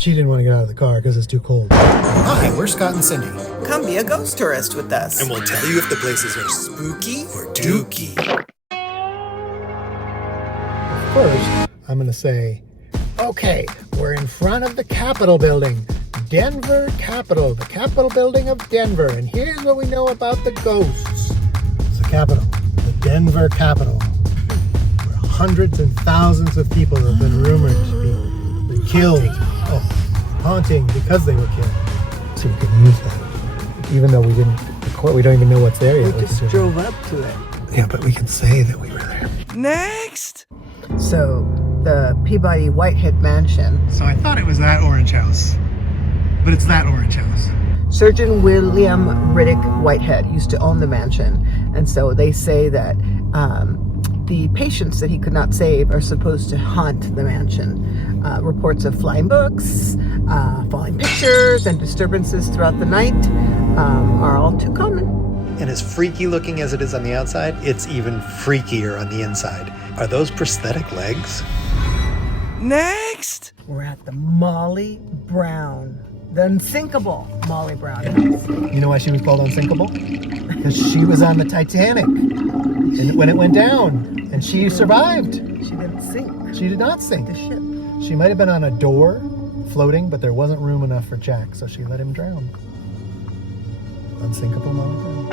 She didn't want to get out of the car because it's too cold. Hi, we're Scott and Cindy. Come be a ghost tourist with us. And we'll tell you if the places are spooky or dooky. First, I'm going to say, okay, we're in front of the Capitol building. Denver Capitol, the Capitol building of Denver. And here's what we know about the ghosts. It's the Capitol, the Denver Capitol, where hundreds and thousands of people have been rumored to be killed. Haunting because they were killed. So we can use that. Even though we didn't record, we don't even know what's there yet. We just drove up to it. Yeah, but we can say that we were there. Next! So, the Peabody Whitehead Mansion. So I thought it was that orange house. But it's that orange house. Surgeon William Riddick Whitehead used to own the mansion. And so they say that the patients that he could not save are supposed to haunt the mansion. Reports of flying books, falling pictures, and disturbances throughout the night are all too common. And as freaky looking as it is on the outside, it's even freakier on the inside. Are those prosthetic legs? Next! We're at the Molly Brown. The Unsinkable Molly Brown house. You know why she was called Unsinkable? Because she was on the Titanic. And when it went down, and she survived. She didn't sink. She did not sink. The ship. She might have been on a door floating, but there wasn't room enough for Jack, so she let him drown. Unsinkable Molly Brown.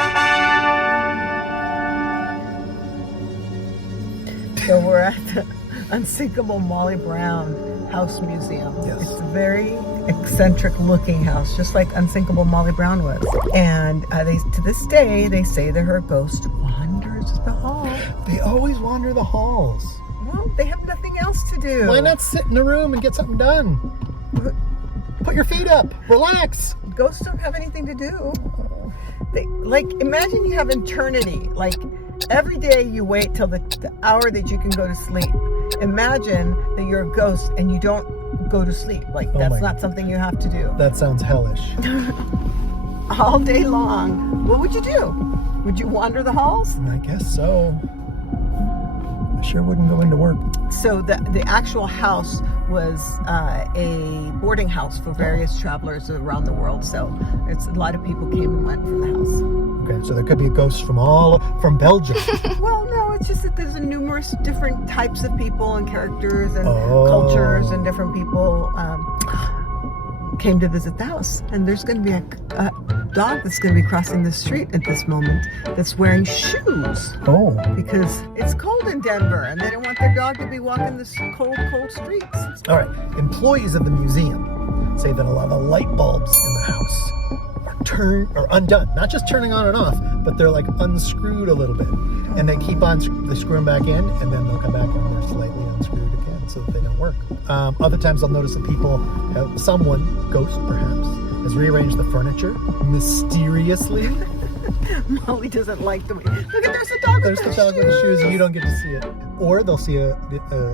So we're at the Unsinkable Molly Brown House Museum. Yes. It's a very eccentric looking house, just like Unsinkable Molly Brown was. And to this day, they say that her ghost wanders the hall. They always wander the halls. Well, they have nothing else to do. Why not sit in a room and get something done? Put your feet up. Relax. Ghosts don't have anything to do. Imagine you have eternity. Like, every day you wait till the hour that you can go to sleep. Imagine that you're a ghost and you don't go to sleep. That's not something you have to do. That sounds hellish. All day long. What would you do? Would you wander the halls? I guess so. I sure wouldn't go into work. So the actual house was a boarding house for various travelers around the world. So a lot of people came and went from the house. Okay, so there could be ghosts from Belgium. Well, no, it's just that there's numerous different types of people and characters and cultures, and different people came to visit the house. And there's going to be a dog that's going to be crossing the street at this moment that's wearing shoes. Oh. Because it's cold in Denver and they don't want their dog to be walking the cold streets. All right. Employees of the museum say that a lot of the light bulbs in the house are undone. Not just turning on and off, but they're like unscrewed a little bit. And they keep on screwing back in, and then they'll come back and they're slightly unscrewed again so that they don't work. Other times I'll notice that someone, ghost perhaps, has rearranged the furniture mysteriously. Molly doesn't like the way. Look at there's a dog with the shoes, and you don't get to see it. Or they'll see a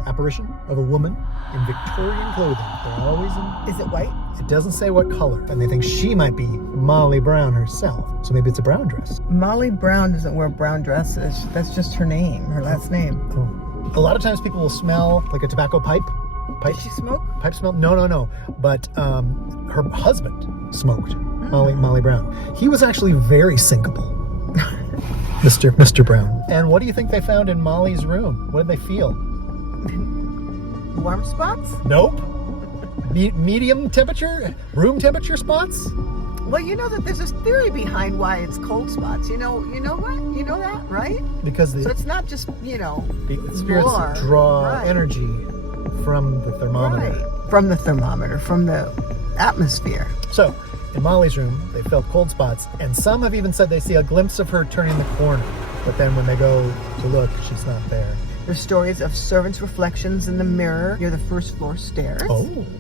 apparition of a woman in Victorian clothing. They're always in. Is it white? It doesn't say what color, and they think she might be Molly Brown herself. So maybe it's a brown dress. Molly Brown doesn't wear brown dresses. That's just her name, her last name. Oh. A lot of times people will smell like a tobacco pipe. Did she smoke? Pipe smell? No. But her husband smoked. Molly Brown. He was actually very sinkable. Mr. Brown. And what do you think they found in Molly's room? What did they feel? Warm spots? Nope. Medium temperature? Room temperature spots? Well, you know that there's this theory behind why it's cold spots. You know what? You know that, right? Because so it's not just, the spirits draw energy from the thermometer. Right. From the thermometer, from the atmosphere. So, in Molly's room, they felt cold spots, and some have even said they see a glimpse of her turning the corner. But then when they go to look, she's not there. There's stories of servants' reflections in the mirror near the first floor stairs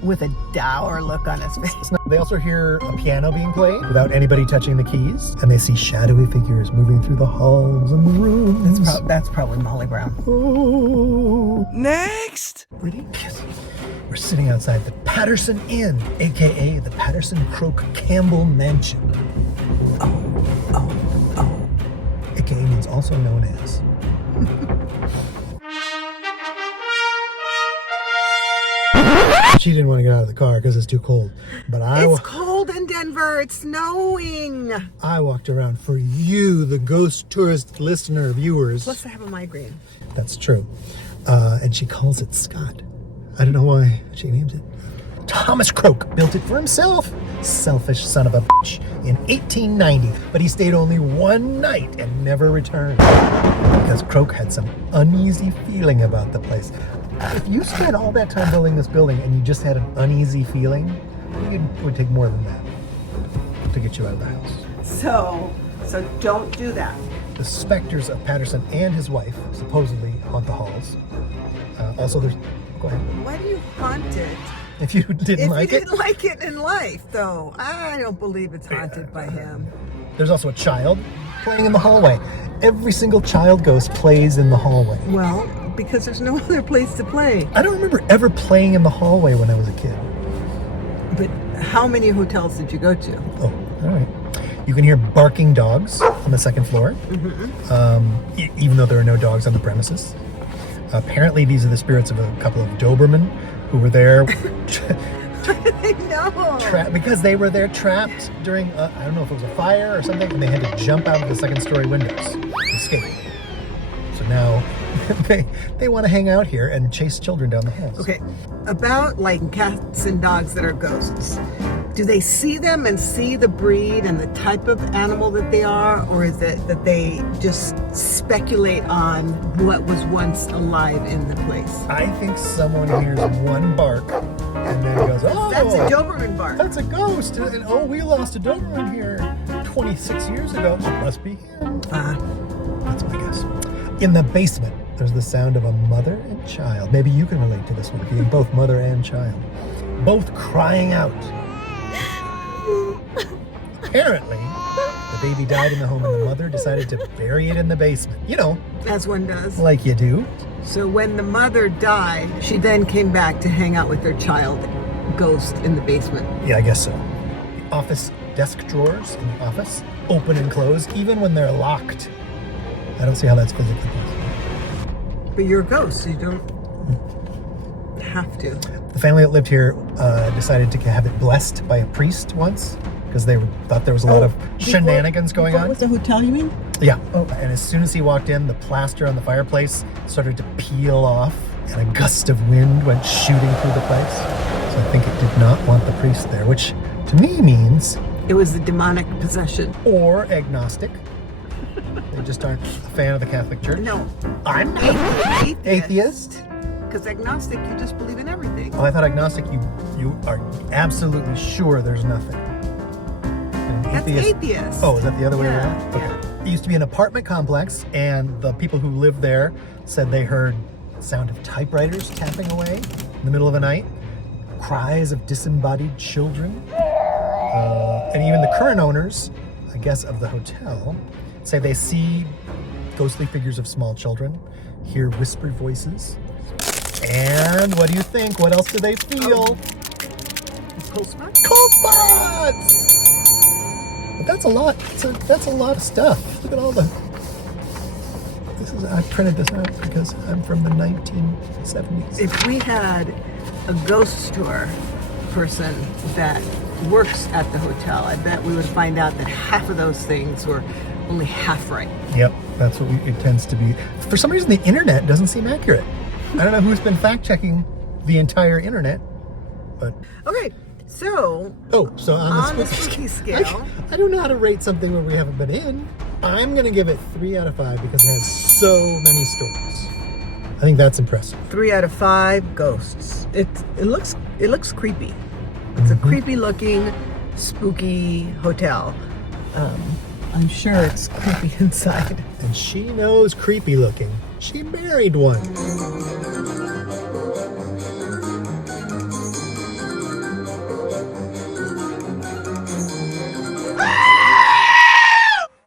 with a dour look on his face. They also hear a piano being played without anybody touching the keys, and they see shadowy figures moving through the halls and the rooms. That's probably Molly Brown. Oh. Next! Ready? We're sitting outside the Patterson Inn, aka the Patterson Croak Campbell Mansion. AKA means also known as. She didn't want to get out of the car because it's too cold. But It's cold in Denver. It's snowing. I walked around for you, the ghost tourist listener viewers. Plus, I have a migraine. That's true. And she calls it Scott. I don't know why she names it. Thomas Croak built it for himself. Selfish son of a bitch. In 1890. But he stayed only one night and never returned. Because Croak had some uneasy feeling about the place. If you spent all that time building this building and you just had an uneasy feeling, it would take more than that to get you out of the house. So don't do that. The specters of Patterson and his wife supposedly haunt the halls. Also, there's... Go ahead. Why do you haunt it? If you didn't like it. If you didn't like it in life, though, I don't believe it's haunted by him. There's also a child playing in the hallway. Every single child ghost plays in the hallway. Well, because there's no other place to play. I don't remember ever playing in the hallway when I was a kid. But how many hotels did you go to? Oh, all right. You can hear barking dogs on the second floor, even though there are no dogs on the premises. Apparently, these are the spirits of a couple of Doberman who were there. I know. Because they were there trapped during, I don't know if it was a fire or something, and they had to jump out of the second story windows to escape. So now they want to hang out here and chase children down the halls. Okay, about like cats and dogs that are ghosts. Do they see them and see the breed and the type of animal that they are, or is it that they just speculate on what was once alive in the place? I think someone hears one bark and then goes, oh, That's a Doberman bark. That's a ghost. And oh, we lost a Doberman here 26 years ago. It must be him. That's my guess. In the basement, there's the sound of a mother and child. Maybe you can relate to this one, being both mother and child. Both crying out. Apparently, the baby died in the home and the mother decided to bury it in the basement. You know. As one does. Like you do. So when the mother died, she then came back to hang out with their child ghost in the basement. Yeah, I guess so. The office desk drawers in the office open and close even when they're locked. I don't see how that's physically possible. But you're a ghost, so you don't have to. The family that lived here decided to have it blessed by a priest once because they thought there was a lot of shenanigans going on. Was the hotel, you mean? Yeah. Oh, and as soon as he walked in, the plaster on the fireplace started to peel off and a gust of wind went shooting through the place. So I think it did not want the priest there, which to me means... It was the demonic possession. Or agnostic. They just aren't a fan of the Catholic Church. No. I'm not. Atheist? Because agnostic, you just believe in everything. Oh, I thought agnostic, you are absolutely sure there's nothing. That's atheist. Oh, is that the other way Yeah, around? Okay. It used to be an apartment complex, and the people who lived there said they heard the sound of typewriters tapping away in the middle of the night, cries of disembodied children, and even the current owners, I guess, of the hotel, say they see ghostly figures of small children, hear whispered voices, and what do you think? What else do they feel? Cold spots? Cold spots! But that's a lot. That's a lot of stuff. Look at all the... I printed this out because I'm from the 1970s. If we had a ghost tour person that works at the hotel, I bet we would find out that half of those things were only half right. Yep, that's what it tends to be. For some reason, the internet doesn't seem accurate. I don't know who's been fact-checking the entire internet, but... Okay, so... Oh, so on the spooky scale... I don't know how to rate something where we haven't been in. I'm going to give it 3 out of 5 because it has so many stories. I think that's impressive. 3 out of 5 ghosts. It looks creepy. It's a creepy-looking, spooky hotel. I'm sure it's creepy inside. And she knows creepy looking. She married one.